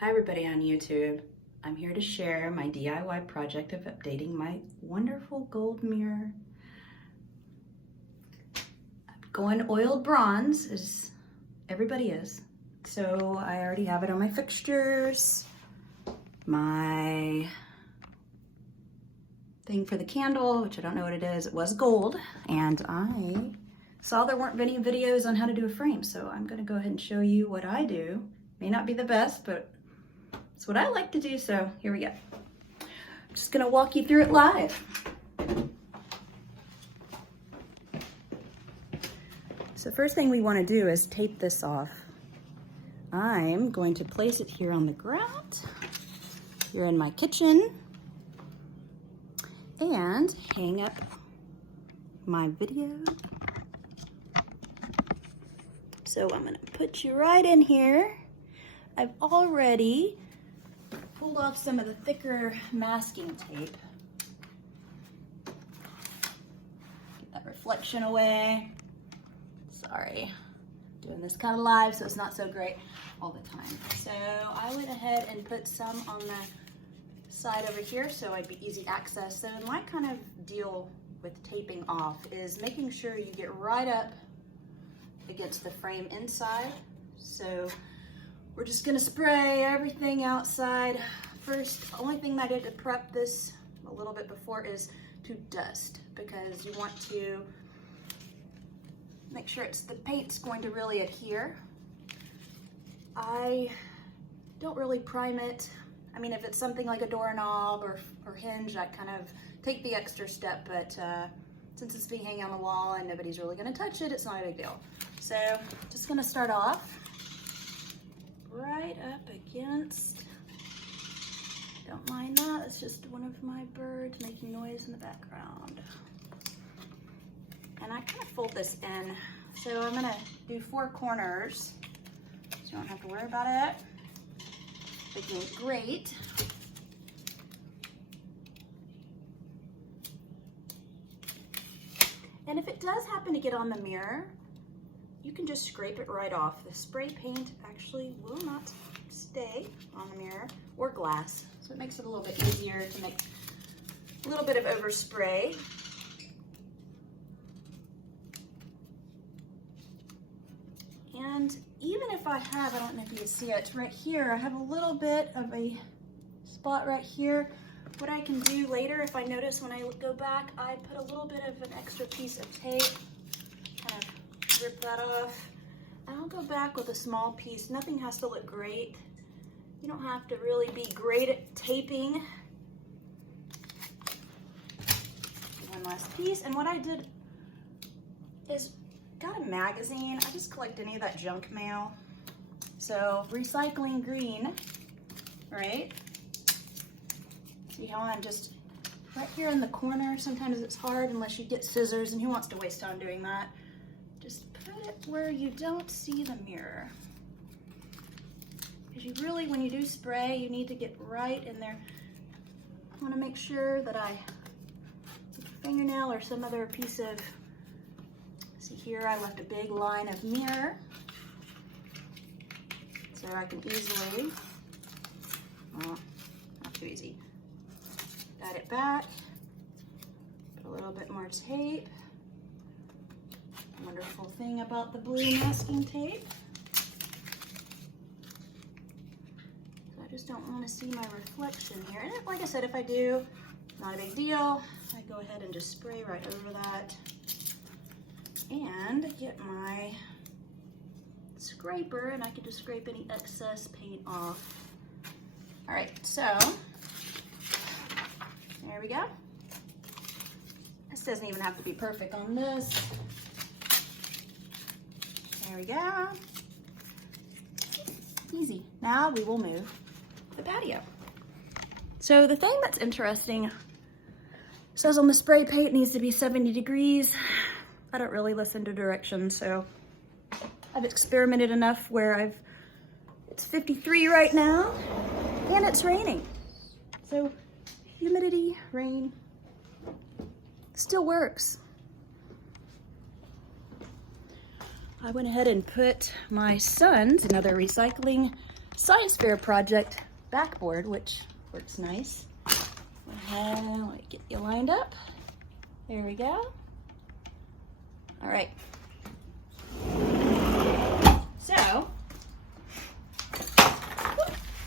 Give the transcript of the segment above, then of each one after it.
Hi everybody on YouTube. I'm here to share my DIY project of updating my wonderful gold mirror. I'm going oiled bronze, as everybody is. So I already have it on my fixtures. My thing for the candle, which I don't know what it is, it was gold. And I saw there weren't any videos on how to do a frame, so I'm gonna go ahead and show you what I do. May not be the best, but it's what I like to do, so here we go. I'm just gonna walk you through it live. So first thing we wanna do is tape this off. I'm going to place it here on the ground, here in my kitchen, and hang up my video. So I'm gonna put you right in here. I've already pulled off some of the thicker masking tape. Get that reflection away. Sorry, doing this kind of live, so it's not so great all the time. So I went ahead and put some on the side over here so it'd be easy access. So my kind of deal with taping off is making sure you get right up against the frame inside. So we're just gonna spray everything outside. First, the only thing that I did to prep this a little bit before is to dust, because you want to make sure the paint's going to really adhere. I don't really prime it. I mean, if it's something like a doorknob or hinge, I kind of take the extra step, but since it's being hanging on the wall and nobody's really gonna touch it, it's not a big deal. So just gonna start off right up against, don't mind that, it's just one of my birds making noise in the background. And I kind of fold this in. So I'm gonna do 4 corners, so you don't have to worry about it. Looking great. And if it does happen to get on the mirror, you can just scrape it right off. The spray paint actually will not stay on the mirror or glass, so it makes it a little bit easier to make a little bit of overspray. And even if I don't know if you can see it, right here, I have a little bit of a spot right here. What I can do later, if I notice when I go back, I put a little bit of an extra piece of tape, kind of rip that off, and I'll go back with a small piece. Nothing has to look great. You don't have to really be great at taping. One last piece, and what I did is got a magazine. I just collect any of that junk mail. So recycling green, right? See how I'm just right here in the corner. Sometimes it's hard unless you get scissors, and who wants to waste time doing that? Just put it where you don't see the mirror. Because you really, when you do spray, you need to get right in there. I want to make sure that I take a fingernail or some other piece of, see here, I left a big line of mirror. So I can easily, well, not too easy, guide it back, put a little bit more tape. Wonderful thing about the blue masking tape. So I just don't want to see my reflection here. And like I said, if I do, not a big deal. I go ahead and just spray right over that and get my scraper, and I can just scrape any excess paint off. All right, so there we go. This doesn't even have to be perfect on this. There we go. Easy. Now we will move the patio. So the thing that's interesting, it says on the spray paint it needs to be 70 degrees. I don't really listen to directions, so I've experimented enough where it's 53 right now, and it's raining. So humidity, rain, still works. I went ahead and put my son's, another recycling science fair project backboard, which works nice. Let me get you lined up. There we go. All right. So,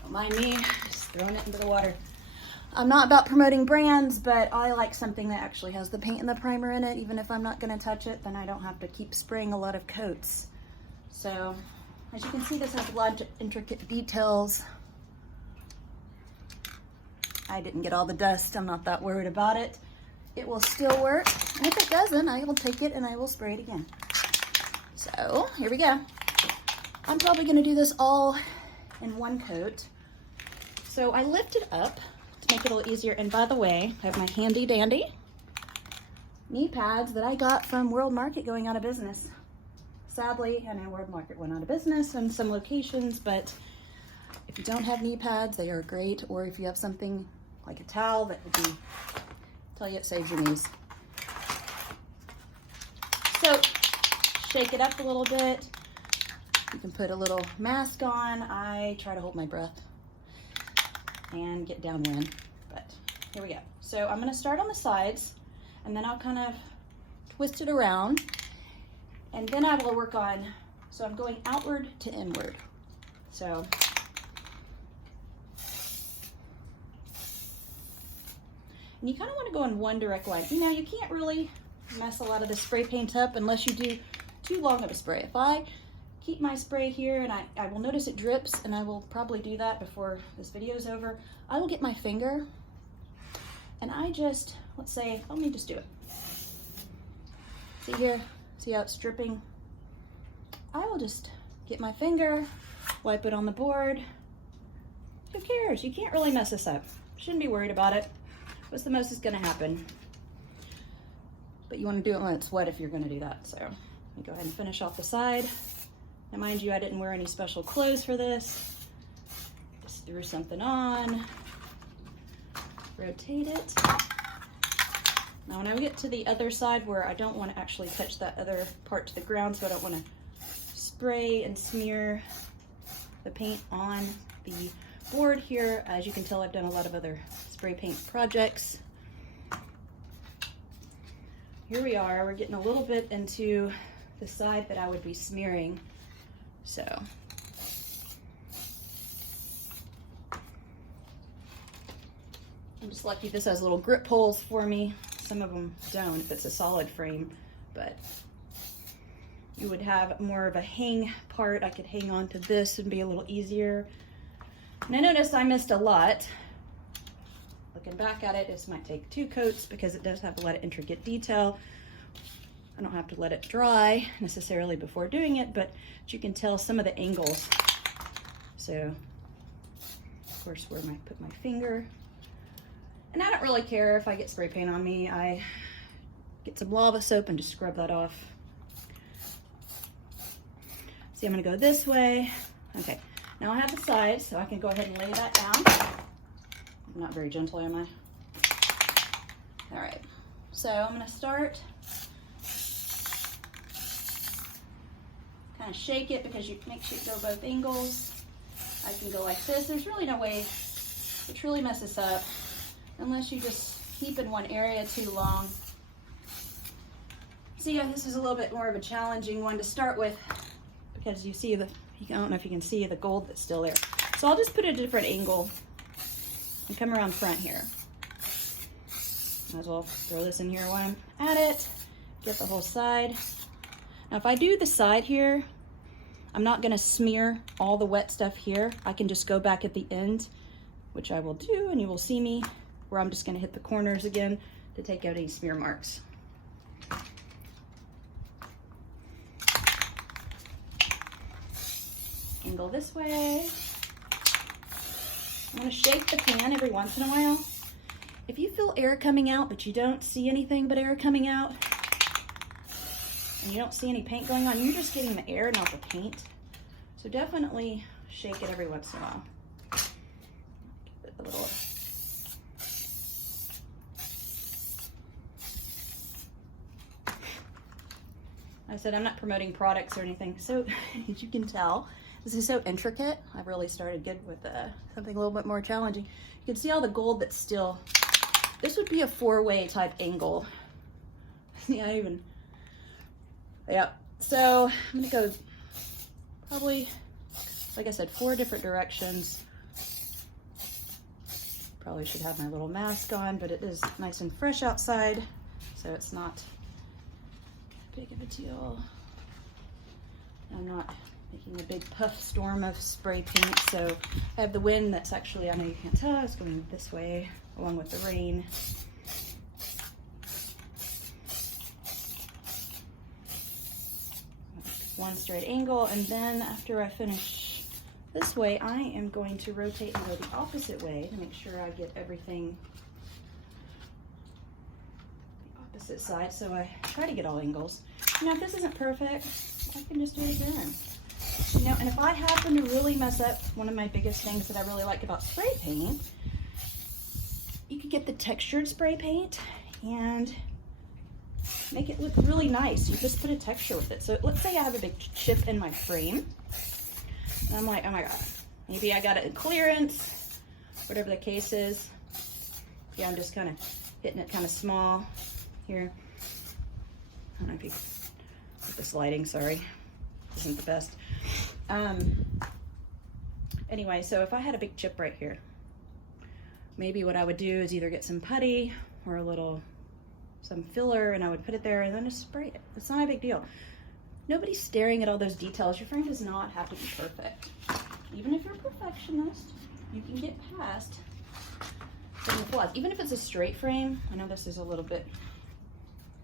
don't mind me just throwing it into the water. I'm not about promoting brands, but I like something that actually has the paint and the primer in it. Even if I'm not going to touch it, then I don't have to keep spraying a lot of coats. So, as you can see, this has a lot of intricate details. I didn't get all the dust. I'm not that worried about it. It will still work. And if it doesn't, I will take it and I will spray it again. So, here we go. I'm probably going to do this all in one coat. So I lift it up to make it a little easier. And by the way, I have my handy dandy knee pads that I got from World Market going out of business. Sadly, I know World Market went out of business in some locations, but if you don't have knee pads, they are great. Or if you have something like a towel that would be, tell you it saves your knees. So shake it up a little bit. You can put a little mask on. I try to hold my breath and get downwind, but here we go. So I'm gonna start on the sides and then I'll kind of twist it around and then I will work on, so I'm going outward to inward. So and you kind of want to go in one direct line. You know, you can't really mess a lot of the spray paint up unless you do too long of a spray. If I keep my spray here and I will notice it drips, and I will probably do that before this video is over, I will get my finger and I just, let's say, let me just do it. See here, see how it's dripping? I will just get my finger, wipe it on the board. Who cares? You can't really mess this up. Shouldn't be worried about it. What's the most is gonna happen? But you wanna do it when it's wet if you're gonna do that. So let me go ahead and finish off the side. Now mind you, I didn't wear any special clothes for this. Just threw something on. Rotate it. Now when I get to the other side where I don't wanna actually touch that other part to the ground, so I don't wanna spray and smear the paint on the board here. As you can tell, I've done a lot of other spray paint projects. Here we are, we're getting a little bit into the side that I would be smearing. So I'm just lucky this has little grip holes for me. Some of them don't if it's a solid frame, but you would have more of a hang part. I could hang on to this and be a little easier. And I noticed I missed a lot. Looking back at it, this might take 2 coats because it does have a lot of intricate detail. I don't have to let it dry necessarily before doing it, but you can tell some of the angles. So, of course, where I put my finger. And I don't really care if I get spray paint on me. I get some lava soap and just scrub that off. See, I'm gonna go this way. Okay, now I have the sides, so I can go ahead and lay that down. I'm not very gentle, am I? All right, so I'm gonna start, kind of shake it because you make sure you go both angles. I can go like this. There's really no way to truly mess this up unless you just keep in one area too long. See, this is a little bit more of a challenging one to start with because you see the, I don't know if you can see the gold that's still there. So I'll just put a different angle and come around front here. Might as well throw this in here while I'm at it. Get the whole side. Now if I do the side here, I'm not gonna smear all the wet stuff here. I can just go back at the end, which I will do, and you will see me where I'm just gonna hit the corners again to take out any smear marks. Angle this way. I'm gonna shake the pan every once in a while. If you feel air coming out, but you don't see anything but air coming out, and you don't see any paint going on, you're just getting the air, not the paint. So definitely shake it every once in a while. Give it a little. I said I'm not promoting products or anything, so as you can tell, This is so intricate. I've really started good with something a little bit more challenging. You can see all the gold that's still, this would be a 4-way type angle. Yeah, yeah. So I'm gonna go probably, like I said, 4 different directions. Probably should have my little mask on, but it is nice and fresh outside, so it's not big of a deal. I'm not making a big puff storm of spray paint, so I have the wind that's actually, I know you can't tell, it's going this way along with the rain. One straight angle, and then after I finish this way, I am going to rotate and go the opposite way to make sure I get everything the opposite side. So I try to get all angles. Now, if this isn't perfect, I can just do it again. You know, and if I happen to really mess up, one of my biggest things that I really like about spray paint, you can get the textured spray paint and make it look really nice. You just put a texture with it. So let's say I have a big chip in my frame, and I'm like, oh my God, maybe I got it in clearance, whatever the case is. Yeah, I'm just kind of hitting it kind of small here. I don't know if you get this lighting, sorry, isn't the best. Anyway, so if I had a big chip right here, maybe what I would do is either get some putty or some filler, and I would put it there and then just spray it. It's not a big deal. Nobody's staring at all those details. Your frame does not have to be perfect. Even if you're a perfectionist, you can get past some flaws. Even if it's a straight frame, I know this is a little bit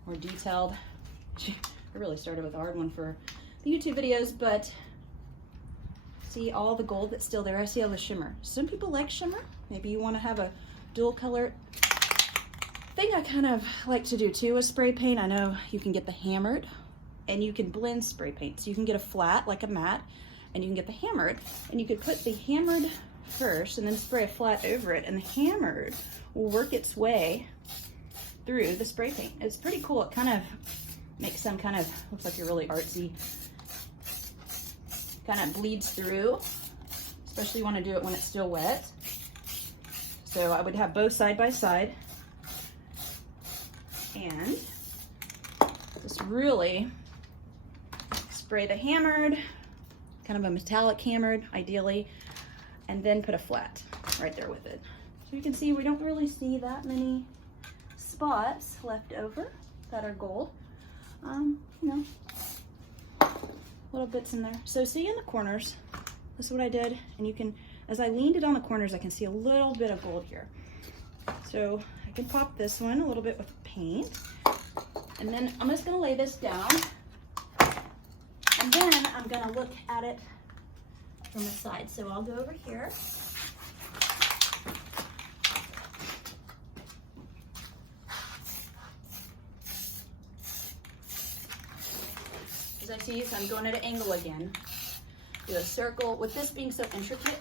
more detailed. I really started with a hard one for the YouTube videos, but see all the gold that's still there. I see all the shimmer. Some people like shimmer. Maybe you want to have a dual color thing. I kind of like to do too with spray paint. I know you can get the hammered and you can blend spray paint. So you can get a flat like a matte, and you can get the hammered, and you could put the hammered first and then spray a flat over it, and the hammered will work its way through the spray paint. It's pretty cool. It kind of makes some kind of, looks like you're really artsy, kind of bleeds through, especially you want to do it when it's still wet. So I would have both side by side and just really spray the hammered, kind of a metallic hammered ideally, and then put a flat right there with it. So you can see we don't really see that many spots left over that are gold. You know, little bits in there. So see in the corners, this is what I did, and you can, as I leaned it on the corners, I can see a little bit of gold here. So I can pop this one a little bit with paint, and then I'm just gonna lay this down, and then I'm gonna look at it from the side. So I'll go over here. As I see, so I'm going at an angle again. Do a circle. With this being so intricate,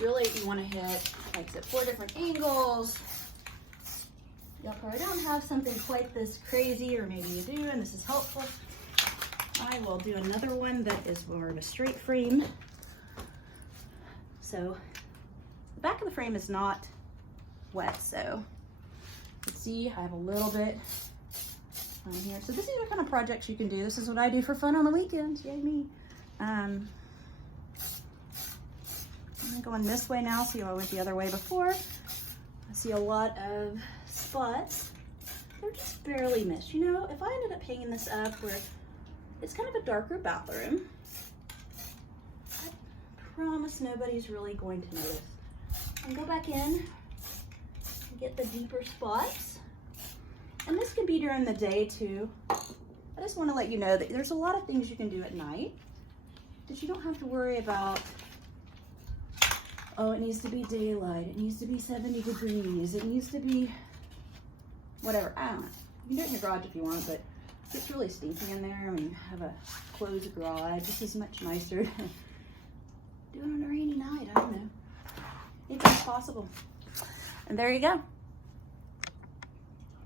really you want to hit, like I said, 4 different angles. Y'all probably don't have something quite this crazy, or maybe you do, and this is helpful. I will do another one that is more of a straight frame. So the back of the frame is not wet, so you can see I have a little bit on here. So these are kind of projects you can do. This is what I do for fun on the weekends. Yay me. I'm going this way now. See how I went the other way before. I see a lot of spots. They're just barely missed. You know, if I ended up hanging this up where it's kind of a darker bathroom, I promise nobody's really going to notice. And go back in and get the deeper spots. And this could be during the day too. I just want to let you know that there's a lot of things you can do at night that you don't have to worry about. Oh, it needs to be daylight. It needs to be 70 degrees. It needs to be whatever. I don't know. You can do it in your garage if you want, but it's really stinky in there. I mean, have a closed garage. This is much nicer. Do it on a rainy night. I don't know. Anything's possible. And there you go.